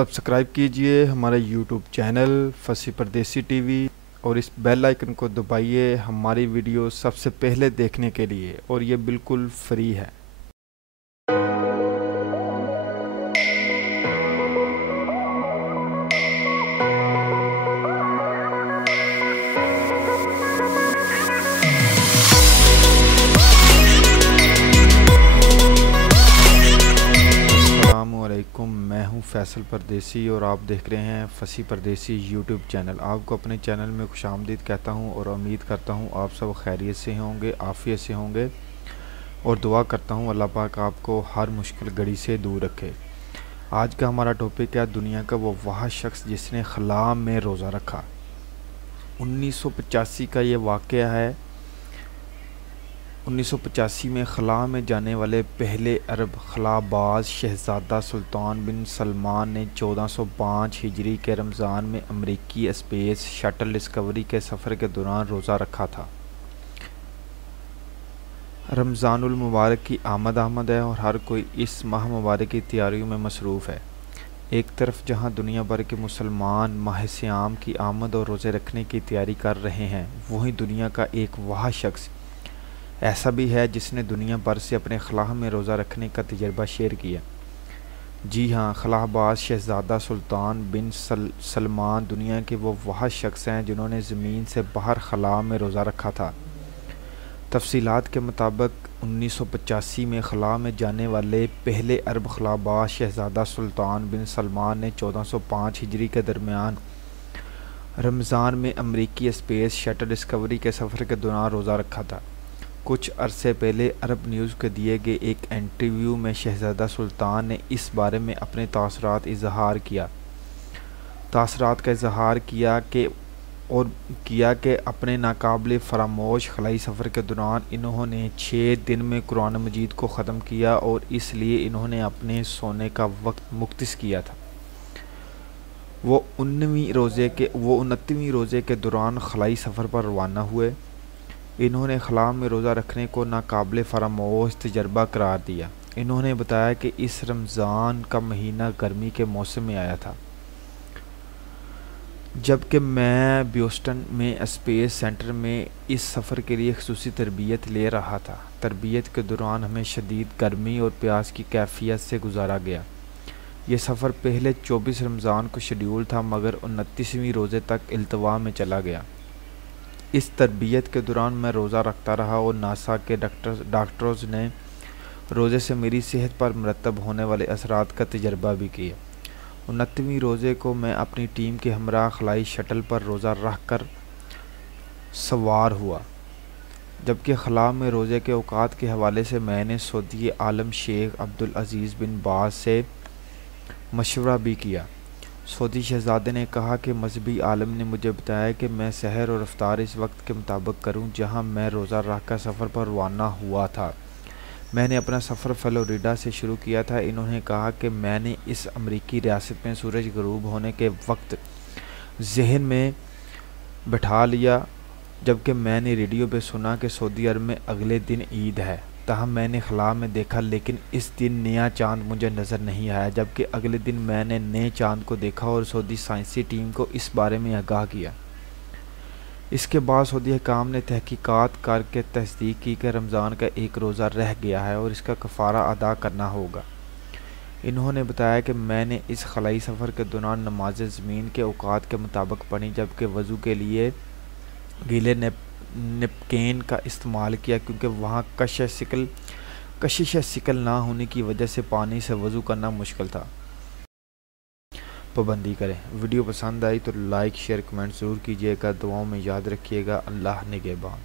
Subscribe कीजिए हमारा YouTube channel फसी परदेसी टीवी और इस बेल आइकन को दबाइए हमारी वीडियो सबसे पहले देखने के लिए, और ये बिल्कुल फ्री है। मैं हूं फैसल परदेसी और आप देख रहे हैं फसी परदेसी यूट्यूब चैनल। आपको अपने चैनल में खुशामदीद कहता हूं और उम्मीद करता हूं आप सब खैरियत से होंगे, आफियत से होंगे, और दुआ करता हूं अल्लाह पाक आपको हर मुश्किल घड़ी से दूर रखे। आज का हमारा टॉपिक है दुनिया का वो वह शख्स जिसने खला में रोज़ा रखा। 1985 का ये वाक़या है। 1985 में खला में जाने वाले पहले अरब खलाबाज शहज़ादा सुल्तान बिन सलमान ने 1405 हिजरी के रमज़ान में अमरीकी स्पेस शटल डिस्कवरी के सफ़र के दौरान रोज़ा रखा था। रमज़ानुल मुबारक की आमद है और हर कोई इस माह मुबारक की तैयारियों में मसरूफ़ है। एक तरफ जहां दुनिया भर के मुसलमान माह सियाम की आमद और रोज़े रखने की तैयारी कर रहे हैं, वहीं दुनिया का एक वह शख्स ऐसा भी है जिसने दुनिया भर से अपने खलाह में रोज़ा रखने का तजर्बा शेयर किया। जी हाँ, खलाहबाज शहज़ादा सुल्तान बिन सलमान दुनिया के वो वह शख्स हैं जिन्होंने ज़मीन से बाहर खला में रोज़ा रखा था। तफसीलात के मुताबिक 1985 में खला में जाने वाले पहले अरब खलाबाज शहज़ादा सुल्तान बिन सलमान ने 1405 हिजरी के दरमियान रमज़ान में अमरीकी स्पेस शटल डिस्कवरी के सफ़र के दौरान रोज़ा रखा था। कुछ अरसे पहले अरब न्यूज़ को दिए गए एक इंटरव्यू में शहज़ादा सुल्तान ने इस बारे में अपने तासरात का इजहार किया कि अपने नाकाबिल फरामोश खलाई सफ़र के दौरान इन्होंने 6 दिन में कुरान मजीद को ख़त्म किया और इसलिए इन्होंने अपने सोने का वक्त मुख्तस किया था। वो 29वें रोज़े के दौरान खलाई सफ़र पर रवाना हुए। इन्होंने खला में रोज़ा रखने को नाकाबिल फरामोश तजर्बा करार दिया। इन्होंने बताया कि इस रमज़ान का महीना गर्मी के मौसम में आया था, जबकि मैं ब्यूस्टन में स्पेस सेंटर में इस सफ़र के लिए ख़ुसूसी तरबियत ले रहा था। तरबियत के दौरान हमें शदीद गर्मी और प्यास की कैफियत से गुजारा गया। ये सफ़र पहले 24 रमज़ान को शेड्यूल था, मगर 29वें रोज़े तक इल्तवा में चला गया। इस तरबियत के दौरान मैं रोज़ा रखता रहा और नासा के डॉक्टरों ने रोज़े से मेरी सेहत पर मरतब होने वाले असरात का तजर्बा भी किया। 29वें रोज़े को मैं अपनी टीम के हमरा खलाई शटल पर रोज़ा रख कर सवार हुआ, जबकि खला में रोज़े के औकात के हवाले से मैंने सऊदी आलम शेख अब्दुल अज़ीज़ बिन बाज से मशवरा भी किया। सऊदी शहज़ादे ने कहा कि मजहबी आलम ने मुझे बताया कि मैं सहर और इफ्तार इस वक्त के मुताबिक करूं जहां मैं रोज़ा रख कर सफ़र पर रवाना हुआ था। मैंने अपना सफ़र फ्लोरिडा से शुरू किया था। इन्होंने कहा कि मैंने इस अमरीकी रियासत में सूरज ग़रूब होने के वक्त जहन में बैठा लिया, जबकि मैंने रेडियो पे सुना कि सऊदी अरब में अगले दिन ईद है। तहम मैंने खला में देखा, लेकिन इस दिन नया चाँद मुझे नज़र नहीं आया, जबकि अगले दिन मैंने नए चाँद को देखा और सऊदी साइंसी टीम को इस बारे में आगाह किया। इसके बाद सऊदी हुकाम ने तहकीकात करके तस्दीक की कि रमज़ान का एक रोज़ा रह गया है और इसका कफ़ारा अदा करना होगा। इन्होंने बताया कि मैंने इस खलाई सफ़र के दौरान नमाज ज़मीन के औकात के मुताबिक पढ़ी, जबकि वज़ू के लिए गीले नेपकिन का इस्तेमाल किया, क्योंकि वहाँ कशिश सिकल ना होने की वजह से पानी से वज़ू करना मुश्किल था। पाबंदी करें। वीडियो पसंद आई तो लाइक शेयर कमेंट ज़रूर कीजिएगा। दुआओं में याद रखिएगा। अल्लाह निगहबान।